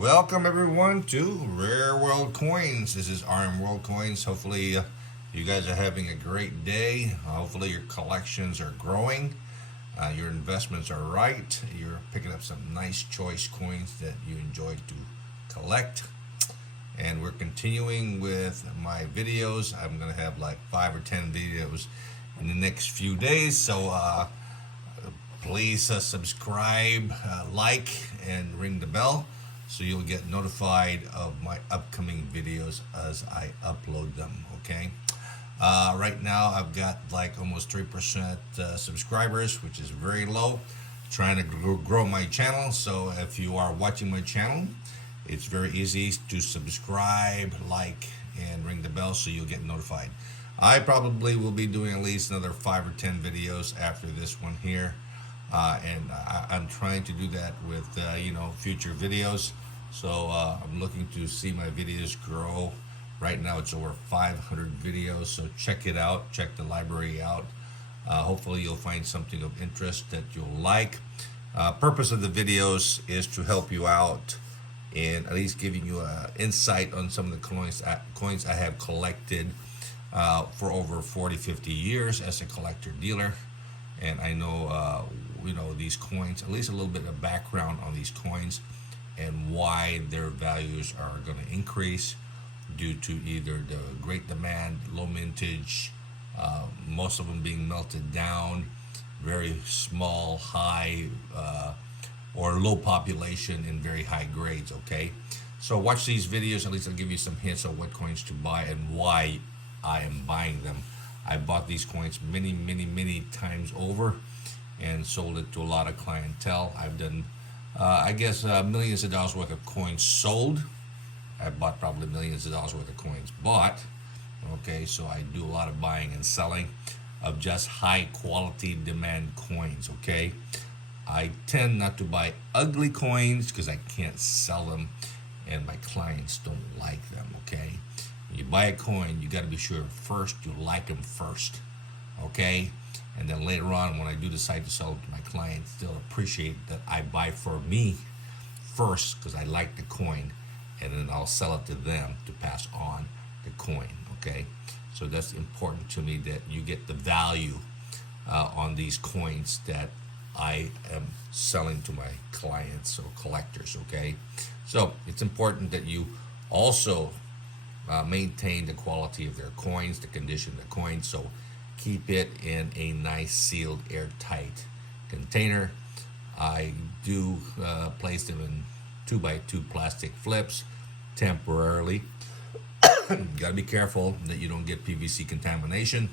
Welcome everyone to Rare World Coins. This is RMworldcoins. Hopefully you guys are having a great day. Hopefully your collections are growing. Your investments are right. You're picking up some nice choice coins that you enjoy to collect. And we're continuing with my videos. I'm going to have like 5 or 10 videos in the next few days. So please subscribe, like, and ring the bell, so you'll get notified of my upcoming videos as I upload them. Okay. Right now I've got like almost 3% subscribers, which is very low. Trying to grow my channel. So if you are watching my channel, it's very easy to subscribe, like, and ring the bell so you'll get notified. I probably will be doing at least another 5 or 10 videos after this one here. I'm trying to do that with future videos. So I'm looking to see my videos grow. Right now it's over 500 videos, so check it out, check the library out. Hopefully you'll find something of interest that you'll like. Purpose of the videos is to help you out and at least giving you an insight on some of the coins I have collected for over 40-50 years as a collector dealer. And I know these coins, at least a little bit of background on these coins and why their values are going to increase due to either the great demand, low mintage, most of them being melted down, very small, high, or low population in very high grades. Okay, so watch these videos. At least I'll give you some hints on what coins to buy and why I am buying them. I bought these coins many times over and sold it to a lot of clientele. I've done millions of dollars worth of coins sold. I bought probably millions of dollars worth of coins bought. Okay, so I do a lot of buying and selling of just high quality demand coins. Okay, I tend not to buy ugly coins because I can't sell them and my clients don't like them. Okay, when you buy a coin, you got to be sure first you like them first. Okay, and then later on when I do decide to sell it to my clients, they'll appreciate that I buy for me first because I like the coin, and then I'll sell it to them to pass on the coin. Okay, so that's important to me that you get the value on these coins that I am selling to my clients or collectors. Okay, so it's important that you also maintain the quality of their coins, the condition of the coin. So keep it in a nice sealed airtight container. I do place them in 2x2 plastic flips temporarily. You gotta be careful that you don't get PVC contamination.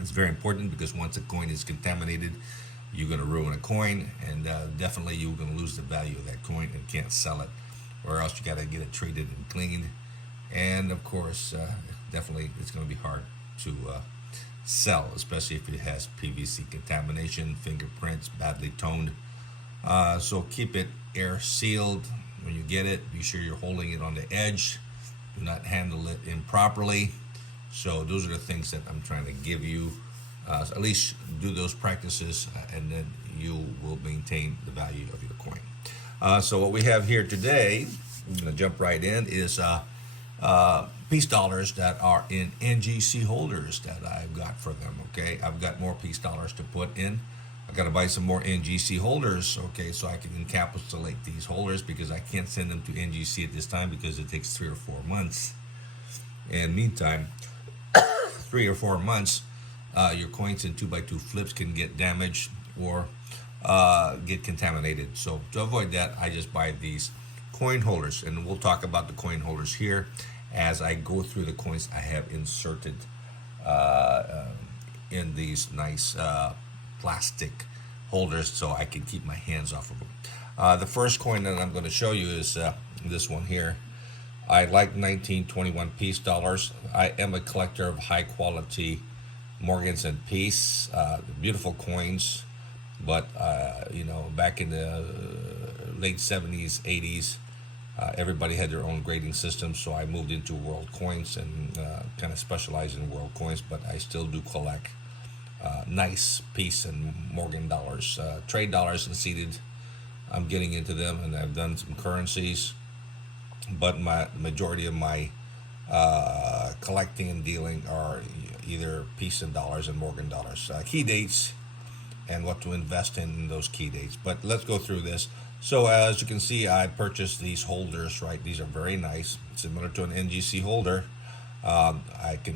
It's very important because once a coin is contaminated, you're gonna ruin a coin, and definitely you're gonna lose the value of that coin and can't sell it, or else you gotta get it treated and cleaned. And of course, definitely it's gonna be hard to sell, especially if it has PVC contamination, fingerprints, badly toned. So keep it air sealed when you get it. Be sure you're holding it on the edge. Do not handle it improperly. So those are the things that I'm trying to give you. At least do those practices, and then you will maintain the value of your coin. So what we have here today, I'm going to jump right in, is peace dollars that are in NGC holders that I've got for them. Okay, I've got more peace dollars to put in. I got to buy some more NGC holders. Okay, so I can encapsulate these holders because I can't send them to NGC at this time because it takes 3 or 4 months. And meantime, 3 or 4 months, your coins in 2x2 flips can get damaged or get contaminated. So to avoid that, I just buy these coin holders, and we'll talk about the coin holders here as I go through the coins I have inserted in these nice plastic holders so I can keep my hands off of them. The first coin that I'm going to show you is this one here. I like 1921 peace dollars. I am a collector of high quality Morgans and Peace, beautiful coins, but back in the late 70s, 80s, everybody had their own grading system, so I moved into world coins and kind of specialize in world coins, but I still do collect nice Peace and Morgan dollars, trade dollars and seated. I'm getting into them, and I've done some currencies. but my majority of my collecting and dealing are either peace and dollars and Morgan dollars. Key dates and what to invest in those key dates. But let's go through this. So as you can see, I purchased these holders. Right, these are very nice, similar to an NGC holder. I'm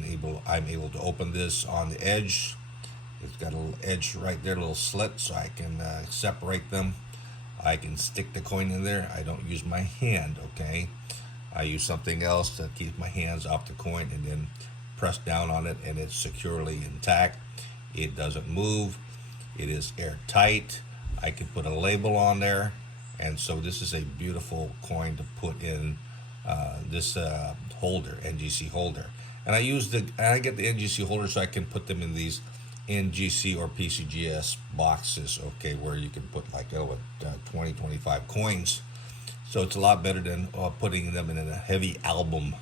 able to open this on the edge. It's got a little edge right there, a little slit, so I can separate them. I can stick the coin in there. I don't use my hand, okay? I use something else to keep my hands off the coin, and then press down on it, and it's securely intact. It doesn't move. It is airtight. I can put a label on there, and so this is a beautiful coin to put in this holder, NGC holder. And I get the NGC holder so I can put them in these NGC or PCGS boxes, okay, where you can put like 20, 25 coins. So it's a lot better than putting them in a heavy album,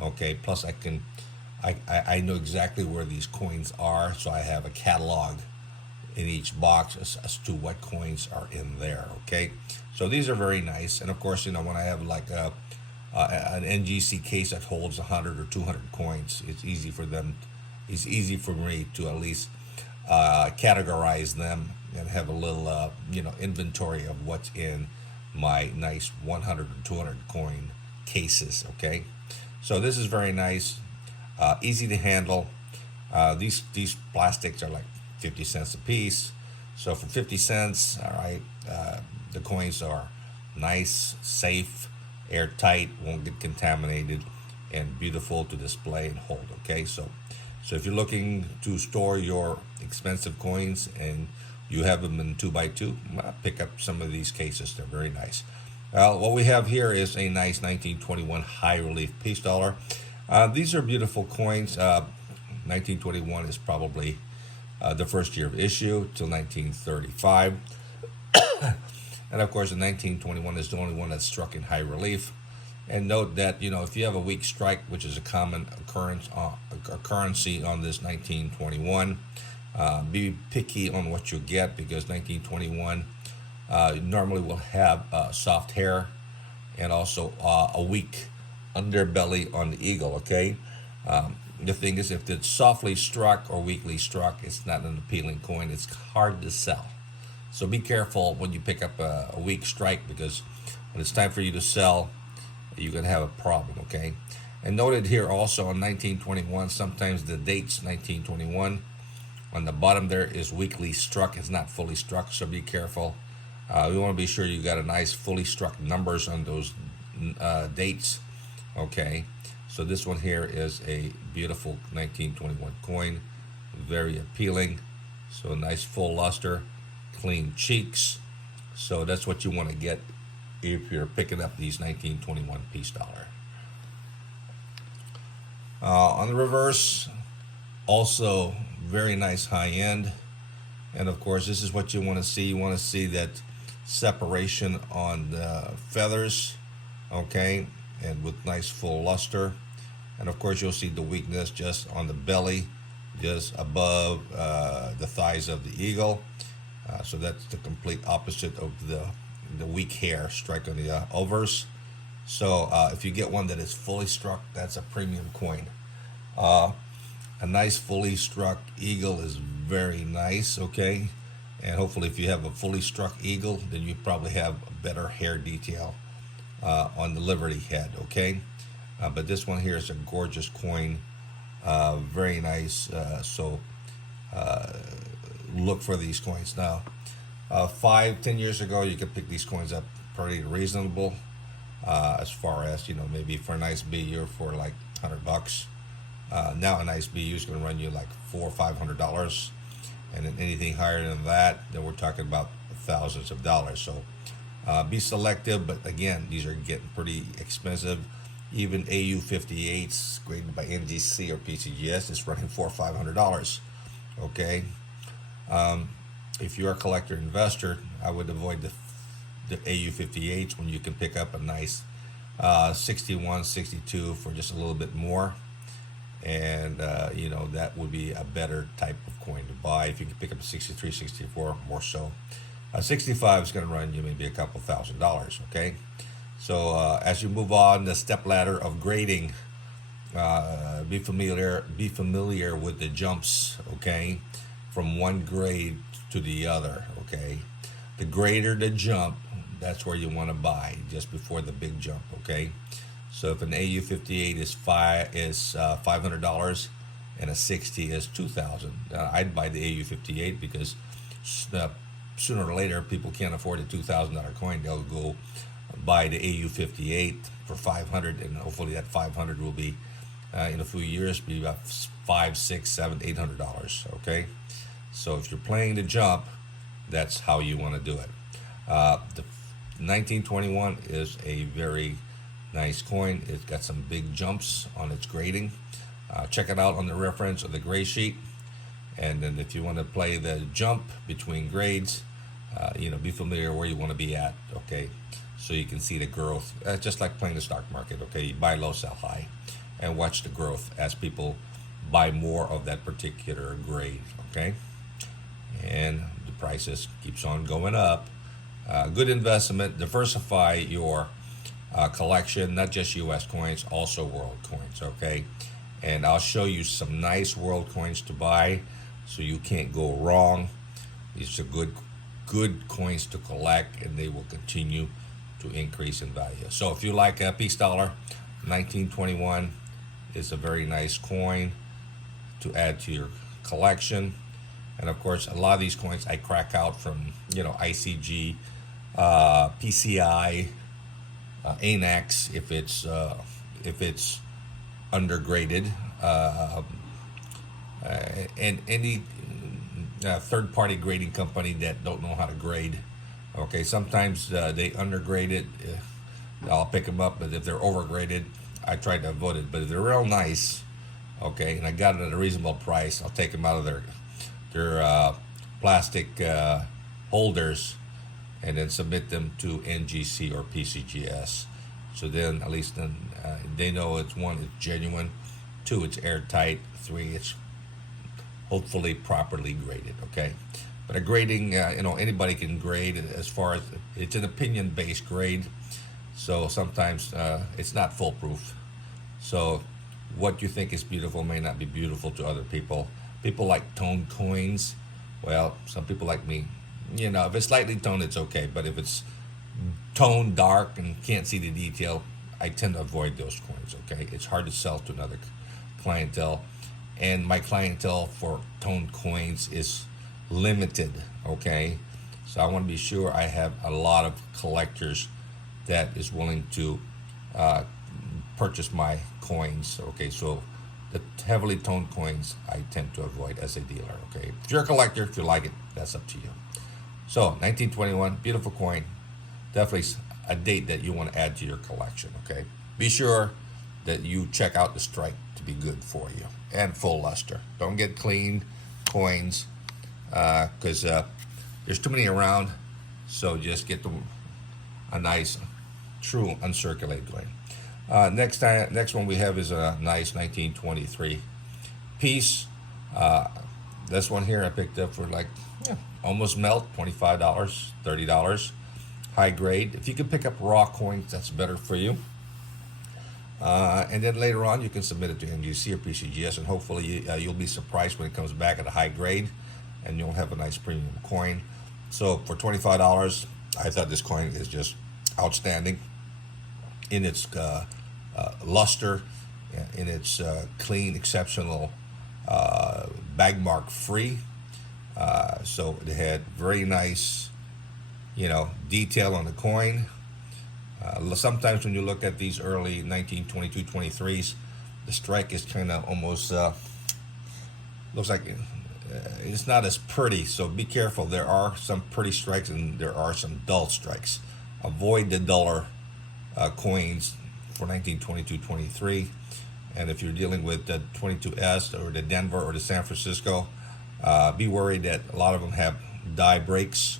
okay. Plus I know exactly where these coins are, so I have a catalog in each box as to what coins are in there, okay. So these are very nice. And of course, when I have like an NGC case that holds 100 or 200 coins, it's easy for me to at least categorize them and have a little inventory of what's in my nice 100 or 200 coin cases, okay. So this is very nice, easy to handle. These plastics are like 50 cents a piece. So for 50 cents, all right, the coins are nice, safe, airtight, won't get contaminated, and beautiful to display and hold, okay. So if you're looking to store your expensive coins and you have them in 2x2, pick up some of these cases. They're very nice. What we have here is a nice 1921 high relief peace dollar. These are beautiful coins. 1921 is probably the first year of issue till 1935. And of course, the 1921 is the only one that's struck in high relief. And note that if you have a weak strike, which is a common occurrence on this 1921, be picky on what you get, because 1921 normally will have soft hair and also a weak underbelly on the eagle, okay. The thing is, if it's softly struck or weakly struck, it's not an appealing coin. It's hard to sell. So be careful when you pick up a weak strike, because when it's time for you to sell, you're going to have a problem, okay? And noted here also on 1921, sometimes the dates 1921 on the bottom there is weakly struck. It's not fully struck, so be careful. We want to be sure you got a nice fully struck numbers on those dates, okay? So this one here is a beautiful 1921 coin, very appealing. So nice full luster, clean cheeks. So that's what you want to get if you're picking up these 1921 peace dollar. On the reverse, also very nice high end. And of course, this is what you want to see. You want to see that separation on the feathers, okay, and with nice full luster. And of course, you'll see the weakness just on the belly, just above the thighs of the eagle. So that's the complete opposite of the weak hair strike on the overs. So if you get one that is fully struck, that's a premium coin. A nice fully struck eagle is very nice, okay. And hopefully, if you have a fully struck eagle, then you probably have a better hair detail on the Liberty head, okay. But this one here is a gorgeous coin, very nice. So look for these coins now. 5-10 years ago, you could pick these coins up pretty reasonable, as far as maybe for a nice BU for like $100. Now a nice BU is going to run you like $400 or $500, and then anything higher than that, then we're talking about thousands of dollars. So be selective, but again, these are getting pretty expensive. Even AU58s graded by NGC or PCGS is running $400 or $500. Okay. If you're a collector investor, I would avoid the AU58s when you can pick up a nice 61, 62 for just a little bit more. And that would be a better type of coin to buy. If you can pick up a 63, 64, more so. 65 is going to run you maybe a couple $1,000s, okay. So as you move on the step ladder of grading, be familiar with the jumps, okay, from one grade to the other, okay. The greater the jump, that's where you want to buy, just before the big jump, okay. So if an AU58 is $500 and a 60 is 2,000, I'd buy the AU58 because sooner or later people can't afford a $2,000 coin. They'll go buy the AU58 for 500, and hopefully that 500 will be in a few years be about $500, $600, $700, $800. Okay, so if you're playing the jump, that's how you want to do it. The 1921 is a very nice coin. It's got some big jumps on its grading. Check it out on the reference of the gray sheet. And then if you want to play the jump between grades, be familiar where you want to be at, okay? So you can see the growth, just like playing the stock market, okay? You buy low, sell high, and watch the growth as people buy more of that particular grade, okay? And the prices keeps on going up. Good investment. Diversify your collection, not just U.S. coins, also world coins, okay? And I'll show you some nice world coins to buy, so you can't go wrong. These are good coins to collect, and they will continue to increase in value. So if you like a peace dollar, 1921 is a very nice coin to add to your collection. And of course, a lot of these coins I crack out from ICG, PCI, ANAX if it's undergraded, and any third-party grading company that don't know how to grade. Okay, sometimes they undergrade it. I'll pick them up, but if they're overgraded, I try to avoid it. But if they're real nice, okay, and I got it at a reasonable price, I'll take them out of their plastic holders and then submit them to NGC or PCGS. So then at least then they know it's genuine, 2, it's airtight, 3, it's hopefully properly graded, okay? But a grading, anybody can grade as far as it's an opinion-based grade. So sometimes it's not foolproof. So what you think is beautiful may not be beautiful to other people. People like toned coins. Well, some people like me, if it's slightly toned, it's okay. But if it's toned dark and can't see the detail, I tend to avoid those coins, okay? It's hard to sell to another clientele. And my clientele for toned coins is limited, okay? So I want to be sure I have a lot of collectors that is willing to purchase my coins, okay? So the heavily toned coins I tend to avoid as a dealer, okay? If you're a collector, if you like it, that's up to you. So 1921, beautiful coin. Definitely a date that you want to add to your collection, okay? Be sure that you check out the strike to be good for you, and full luster. Don't get clean coins because there's too many around. So just get a nice, true uncirculated coin. Next one we have is a nice 1923 piece. This one here I picked up for almost melt, $25, $30. High grade. If you can pick up raw coins, that's better for you. And then later on, you can submit it to NGC or PCGS, and hopefully you'll be surprised when it comes back at a high grade, and you'll have a nice premium coin. So for $25, I thought this coin is just outstanding in its luster, in its clean, exceptional, bag mark free. So it had very nice, detail on the coin. Sometimes when you look at these early 1922 23s, the strike is kind of almost looks like it's not as pretty. So be careful. There are some pretty strikes and there are some dull strikes. Avoid the duller coins for 1922 23. And if you're dealing with the 22S or the Denver or the San Francisco, be worried that a lot of them have die breaks,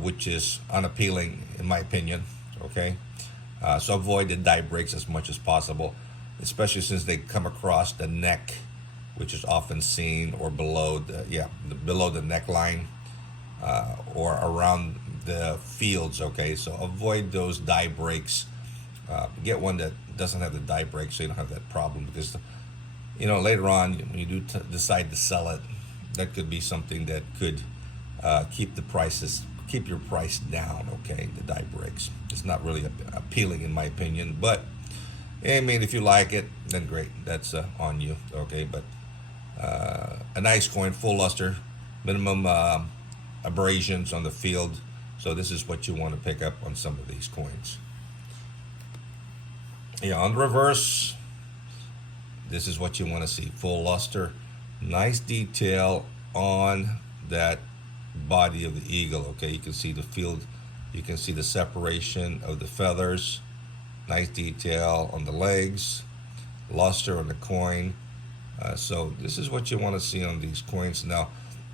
which is unappealing in my opinion. Okay, so avoid the die breaks as much as possible, especially since they come across the neck, which is often seen, or below the neckline, or around the fields. Okay, so avoid those die breaks. Get one that doesn't have the die break, so you don't have that problem. Because later on when you do decide to sell it, that could be something that could keep your price down. Okay, the die breaks. It's not really appealing in my opinion, but I mean, if you like it, then great. That's on you. Okay, but a nice coin, full luster, minimum abrasions on the field. So this is what you want to pick up on some of these coins. Yeah, on the reverse, this is what you want to see. Full luster, nice detail on that body of the eagle. Okay, you can see the field, you can see the separation of the feathers, nice detail on the legs, luster on the coin. So this is what you want to see on these coins. Now,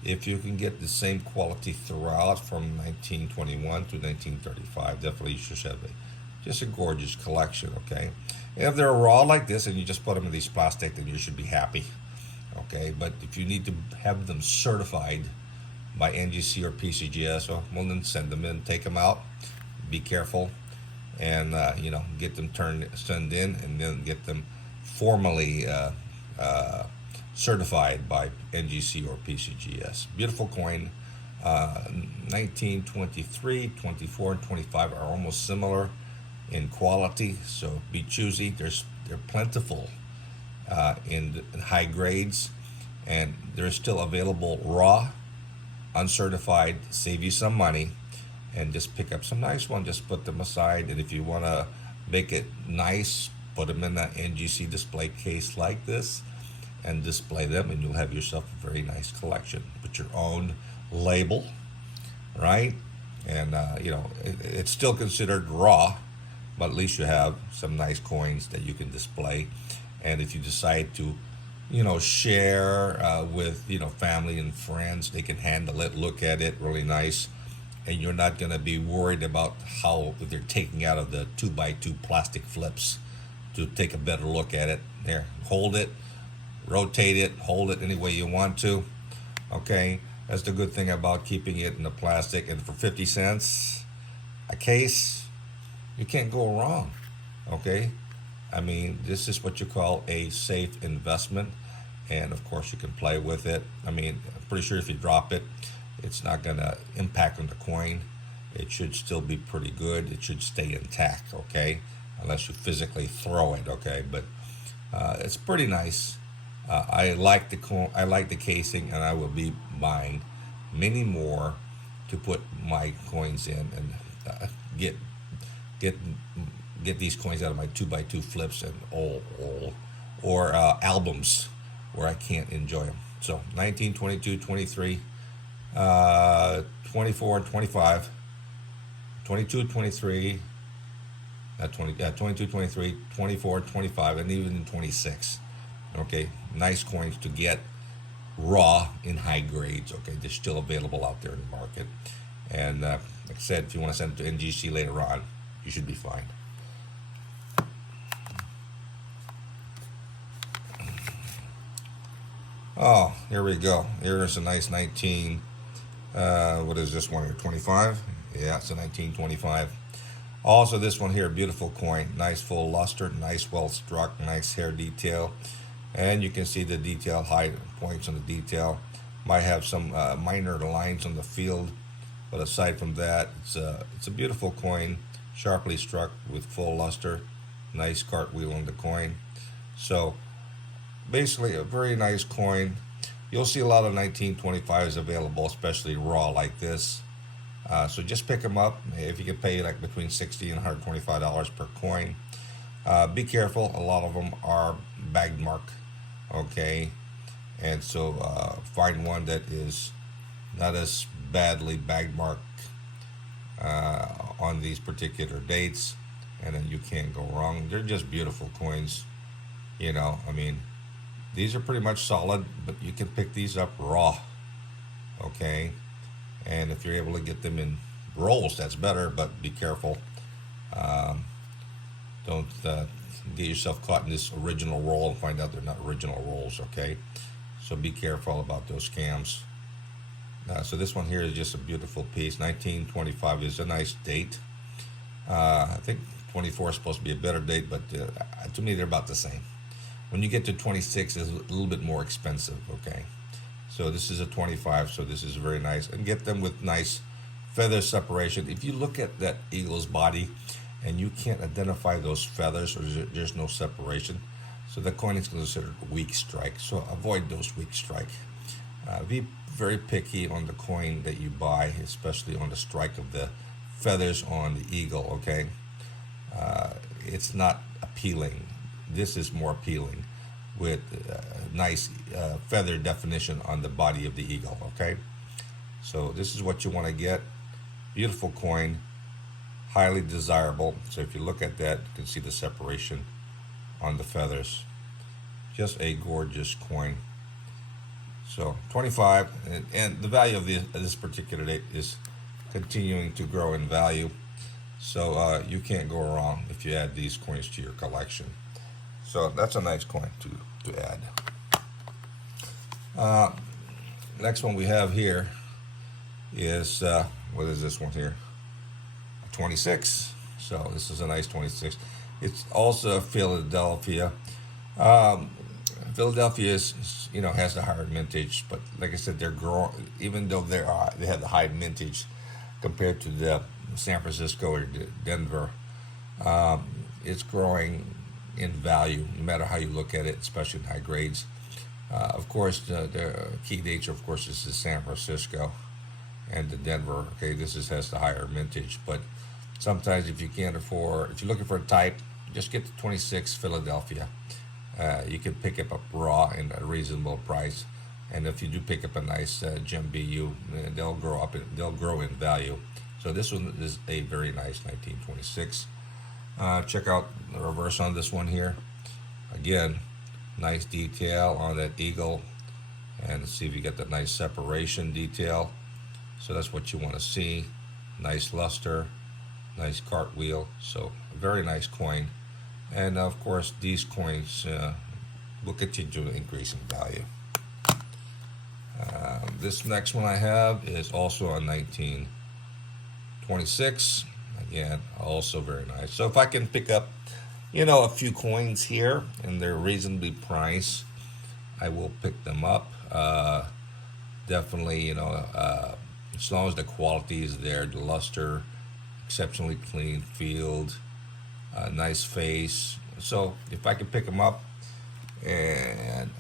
if you can get the same quality throughout from 1921 to 1935, definitely you should have just a gorgeous collection. Okay, and if they're raw like this and you just put them in these plastic, then you should be happy. Okay, but if you need to have them certified by NGC or PCGS, well then send them in, take them out, be careful, and get them sent in, and then get them formally certified by NGC or PCGS. Beautiful coin. 1923, 24, and 25 are almost similar in quality, so be choosy. They're plentiful in high grades, and they're still available raw, uncertified. Save you some money, and just pick up some nice ones. Just put them aside, and if you want to make it nice, put them in an NGC display case like this and display them, and you'll have yourself a very nice collection. Put your own label, right? And it's still considered raw, but at least you have some nice coins that you can display. And if you decide to share with family and friends, they can handle it, look at it really nice, and you're not going to be worried about how they're taking out of the 2x2 plastic flips to take a better look at it. There, hold it, rotate it, hold it any way you want to. Okay, that's the good thing about keeping it in the plastic. And for 50 cents a case, you can't go wrong. Okay, I mean, this is what you call a safe investment, and of course you can play with it. I mean, I'm pretty sure if you drop it, it's not going to impact on the coin. It should still be pretty good. It should stay intact. Okay, unless you physically throw it. Okay, but it's pretty nice. I like the casing, and I will be buying many more to put my coins in, and get these coins out of my 2x2 flips and or albums where I can't enjoy them. So 19, 22, 23, 24, 25, 22, 23, 22, 23, 24, 25, and even in 26. Okay, nice coins to get raw in high grades. Okay, they're still available out there in the market. And like I said, if you want to send it to NGC later on, you should be fine. Oh, here we go. Here's a nice 19. What is this one here? 25? Yeah, it's a 1925. Also, this one here, beautiful coin. Nice full luster, nice well struck, nice hair detail. And you can see the detail, high points on the detail. Might have some minor lines on the field, but aside from that, it's a beautiful coin, sharply struck with full luster. Nice cartwheel on the coin. So basically a very nice coin. You'll see a lot of 1925s available, especially raw like this. So just pick them up. If you can pay like between $60 and $125 per coin. Be careful, a lot of them are bag mark. Okay, and so find one that is not as badly bag marked on these particular dates, and then you can't go wrong. They're just beautiful coins. I mean, these are pretty much solid, but you can pick these up raw. Okay, and if you're able to get them in rolls, that's better, but be careful. Don't get yourself caught in this original roll and find out they're not original rolls. Okay, so be careful about those scams. So this one here is just a beautiful piece. 1925 is a nice date. I think 24 is supposed to be a better date, but to me they're about the same. When you get to 26, it's a little bit more expensive, okay? So this is a 25, so this is very nice. And get them with nice feather separation. If you look at that eagle's body and you can't identify those feathers or there's no separation, so the coin is considered weak strike. So avoid those weak strike. Be very picky on the coin that you buy, especially on the strike of the feathers on the eagle, okay? It's not appealing. This is more appealing with nice feather definition on the body of the eagle, okay? So this is what you want to get. Beautiful coin, highly desirable. So if you look at that, you can see the separation on the feathers. Just a gorgeous coin. So 25, and the value of this particular date is continuing to grow in value. So you can't go wrong if you add these coins to your collection. So that's a nice coin to add. Next one we have here is, what is this one here? 26. So this is a nice 26. It's also Philadelphia. Philadelphia is, has the higher mintage, but like I said, they're growing. Even though they have the high mintage compared to the San Francisco or Denver, it's growing in value, no matter how you look at it, especially in high grades. Of course, the key dates, of course, is the San Francisco and the Denver. Okay, has the higher mintage, but sometimes if you're looking for a type, just get the 26 Philadelphia. You can pick up a raw in a reasonable price, and if you do pick up a nice gem BU, they'll grow in value. So this one is a very nice 1926. Check out the reverse on this one here. Again, nice detail on that eagle, and see if you get that nice separation detail. So that's what you want to see. Nice luster, nice cartwheel. So a very nice coin. And of course, these coins will continue to increase in value. This next one I have is also a 1926. Again, also very nice. So if I can pick up, a few coins here and they're reasonably priced, I will pick them up. Definitely, as long as the quality is there, the luster, exceptionally clean field, nice face. So if I can pick them up and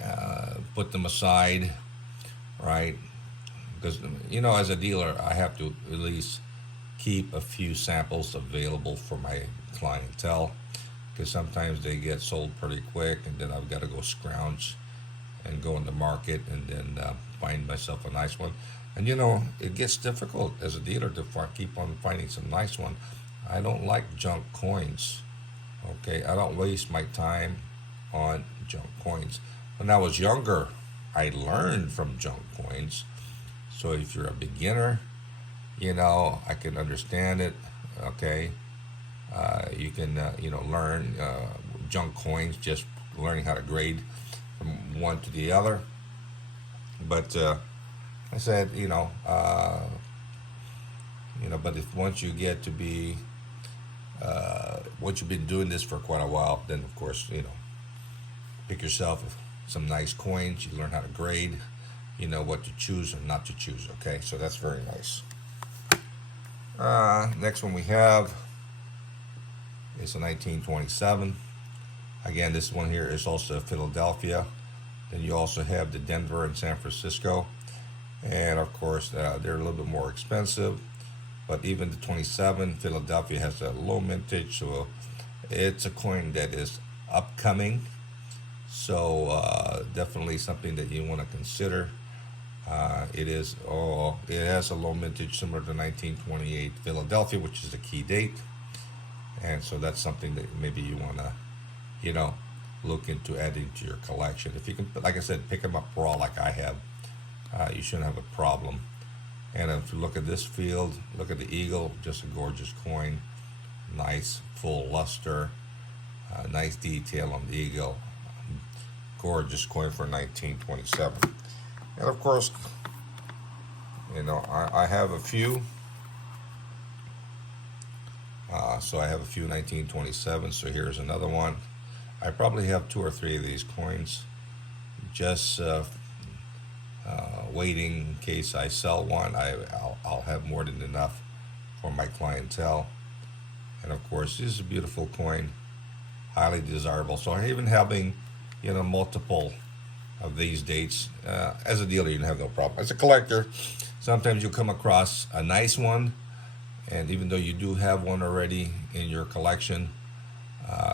put them aside, right? Because as a dealer, I have to at least keep a few samples available for my clientele, because sometimes they get sold pretty quick, and then I've got to go scrounge and go in the market and then find myself a nice one. And it gets difficult as a dealer to keep on finding some nice one. I don't like junk coins. Okay, I don't waste my time on junk coins. When I was younger, I learned from junk coins. So if you're a beginner, I can understand it. Okay, you can learn junk coins, just learning how to grade from one to the other. But I said, but if once you get to be once you've been doing this for quite a while, then of course, pick yourself some nice coins. You learn how to grade, what to choose or not to choose. Okay, so that's very nice. Next one we have is a 1927. Again, this one here is also Philadelphia. Then you also have the Denver and San Francisco, and of course they're a little bit more expensive. But even the 27, Philadelphia has a low mintage, so it's a coin that is upcoming. So definitely something that you want to consider. It has a low mintage similar to 1928 Philadelphia, which is a key date. And so that's something that maybe you want to, look into adding to your collection. If you can, like I said, pick them up raw like I have, you shouldn't have a problem. And if you look at this field, look at the eagle, just a gorgeous coin, nice full luster, nice detail on the eagle, gorgeous coin for 1927. And of course, You know, I have a few. So I have a few 1927. So here's another one. I probably have two or three of these coins, just waiting in case I sell one. I'll have more than enough for my clientele. And of course, this is a beautiful coin, highly desirable. So even having, you know, multiple of these dates, as a dealer, you have no problem. As a collector, sometimes you'll come across a nice one, and even though you do have one already in your collection,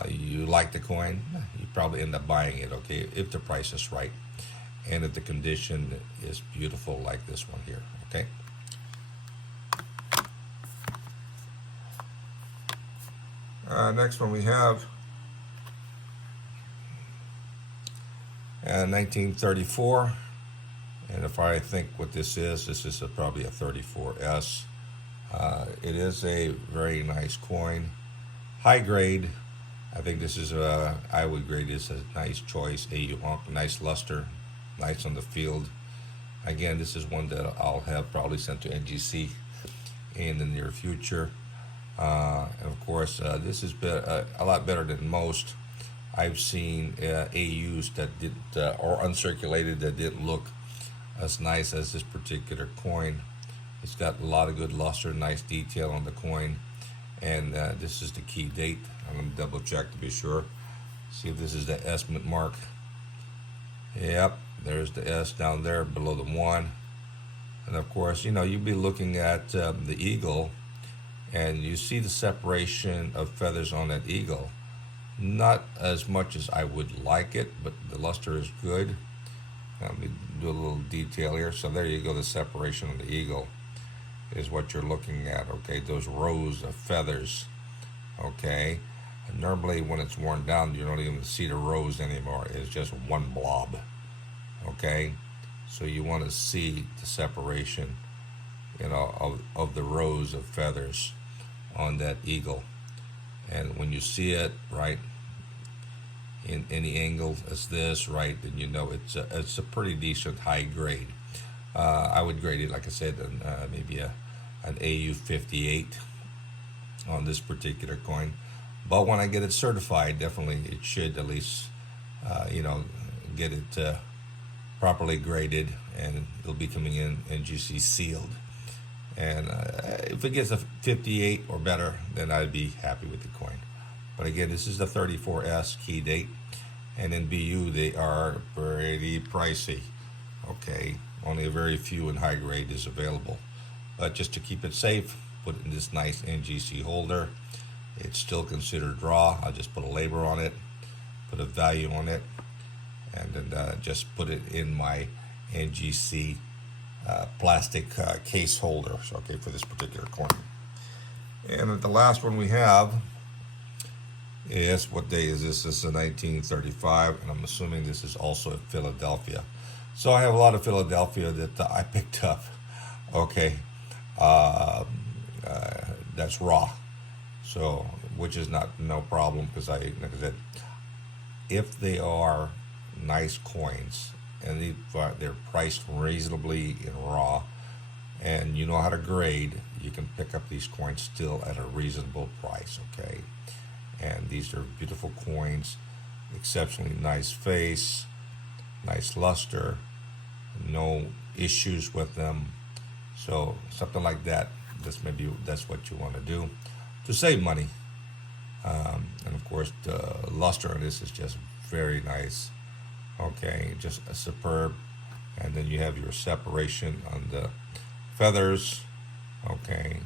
you like the coin, you probably end up buying it, okay, if the price is right and if the condition is beautiful like this one here, okay. Next one we have 1934, and if I think what this is probably a 34S. It is a very nice coin, high grade. I think this is I would grade this as a nice choice. Nice luster, nice on the field. Again, this is one that I'll have probably sent to NGC in the near future. And of course, this has been a lot better than most. I've seen AUs that did or uncirculated that didn't look as nice as this particular coin. It's got a lot of good luster, nice detail on the coin, and this is the key date. I'm going to double check to be sure. See if this is the S mark. Yep, there's the S down there below the 1. And of course, you know, you'll be looking at the eagle, and you see the separation of feathers on that eagle. Not as much as I would like it, but the luster is good. Let me do a little detail here. So there you go, the separation of the eagle is what you're looking at, okay? Those rows of feathers, okay? And normally when it's worn down, you don't even see the rows anymore. It's just one blob, okay? So you want to see the separation, you know, of the rows of feathers on that eagle. And when you see it, right, in any angle as this, right, then you know it's a pretty decent high grade. I would grade it, like I said, maybe an AU 58 on this particular coin. But when I get it certified, definitely it should at least, you know, get it properly graded, and it'll be coming in NGC sealed. And if it gets a 58 or better, then I'd be happy with the coin. But again, this is the 34S key date, and in BU they are pretty pricey. Okay, only a very few in high grade is available. But just to keep it safe, put it in this nice NGC holder. It's still considered raw. I'll just put a label on it, put a value on it, and then just put it in my NGC plastic case holder, so, okay, for this particular coin. And the last one we have is, what day is this? This is a 1935, and I'm assuming this is also in Philadelphia. So I have a lot of Philadelphia that I picked up, okay, that's raw, so, which is no problem, because like I said, if they are nice coins and they're priced reasonably in raw, and you know how to grade, you can pick up these coins still at a reasonable price, okay? And these are beautiful coins, exceptionally nice face, nice luster, no issues with them. So something like that, that's what you want to do to save money. And of course, the luster on this is just very nice. Okay, just a superb. And then you have your separation on the feathers. Okay,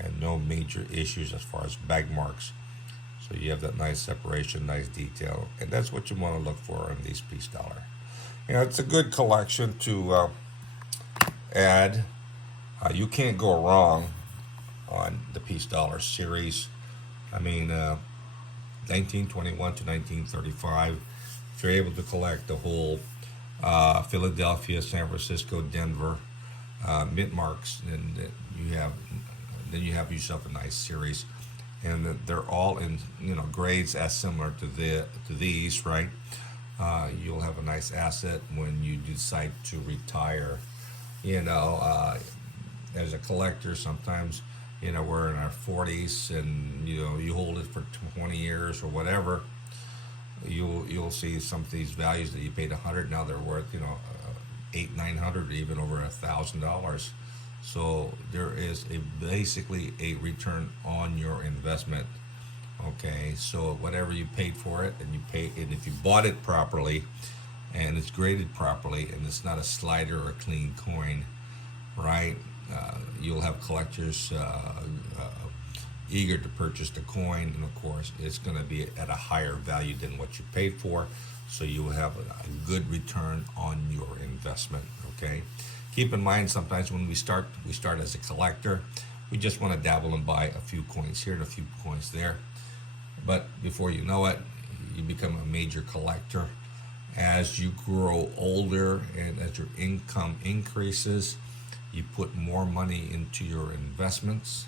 and no major issues as far as bag marks. So you have that nice separation, nice detail, and that's what you want to look for in these piece dollar. You know, it's a good collection to add. You can't go wrong on the piece dollar series. I mean, 1921 to 1935. If you're able to collect the whole Philadelphia, San Francisco, Denver mint marks, then you have yourself a nice series, and they're all in, you know, grades as similar to these, right? You'll have a nice asset when you decide to retire you know, as a collector, sometimes, you know, we're in our 40s and, you know, you hold it for 20 years or whatever, you'll see some of these values that you paid 100, now they're worth, you know, 800, 900, even over $1,000. So there is basically a return on your investment. Okay, so whatever you paid for it, and if you bought it properly, and it's graded properly, and it's not a slider or a clean coin, right? You'll have collectors eager to purchase the coin, and of course, it's going to be at a higher value than what you paid for, so you will have a good return on your investment. Okay, keep in mind sometimes when we start as a collector, we just want to dabble and buy a few coins here and a few coins there, but before you know it, you become a major collector. As you grow older and as your income increases, you put more money into your investments,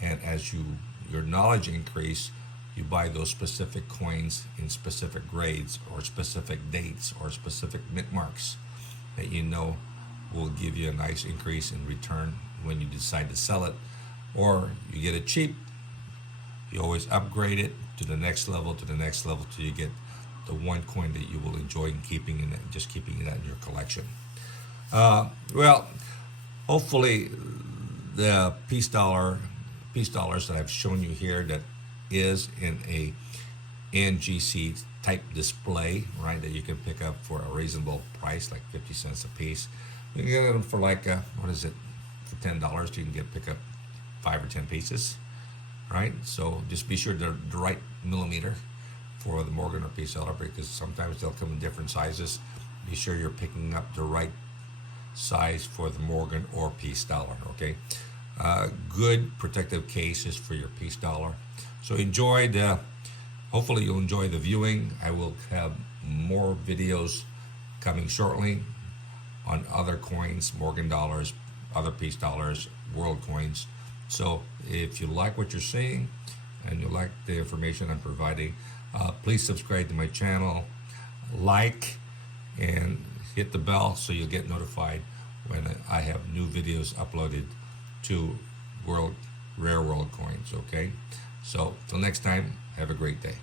and as your knowledge increase, you buy those specific coins in specific grades or specific dates or specific mint marks that you know will give you a nice increase in return when you decide to sell it, or you get it cheap. You always upgrade it to the next level, till you get the one coin that you will enjoy and keeping it in your collection. Well, hopefully the peace dollars that I've shown you here, that is in a NGC type display, right, that you can pick up for a reasonable price, like 50 cents a piece. You can get them for like what is it, for $10 you can pick up 5 or 10 pieces, right? So just be sure they're the right millimeter for the Morgan or peace dollar, because sometimes they'll come in different sizes. Be sure you're picking up the right size for the Morgan or peace dollar. Okay, good protective cases for your peace dollar. So hopefully you'll enjoy the viewing. I will have more videos coming shortly on other coins, Morgan dollars, other peace dollars, world coins. So if you like what you're seeing and you like the information I'm providing, please subscribe to my channel, like, and hit the bell so you'll get notified when I have new videos uploaded to Rare World Coins. Okay, so till next time, have a great day.